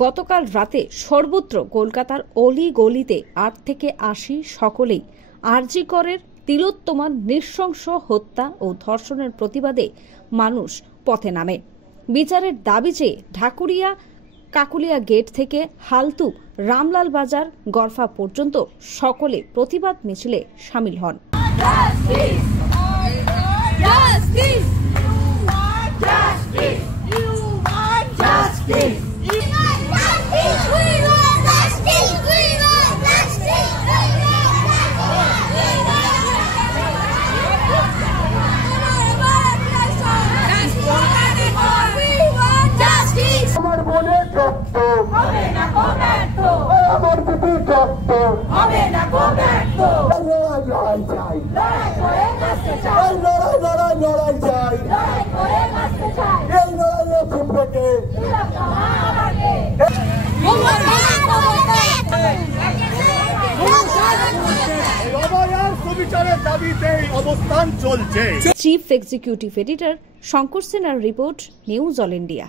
গতকাল রাতে সর্বত্র কলকাতার অলি গলিতে ৮ থেকে ৮০ সকলেই আরজি করের তিলোত্তমার নৃশংস হত্যা ও ধর্ষণের প্রতিবাদে মানুষ পথে নামে। বিচারের দাবি চেয়ে ঢাকুরিয়া কাকুলিয়া গেট থেকে হালতু রামলাল বাজার গরফা পর্যন্ত সকলে প্রতিবাদ মিছিলে সামিল হন। চিফ এক্সিকিউটিভ এডিটর শঙ্কর সিনহার রিপোর্ট, নিউজ অল ইন্ডিয়া।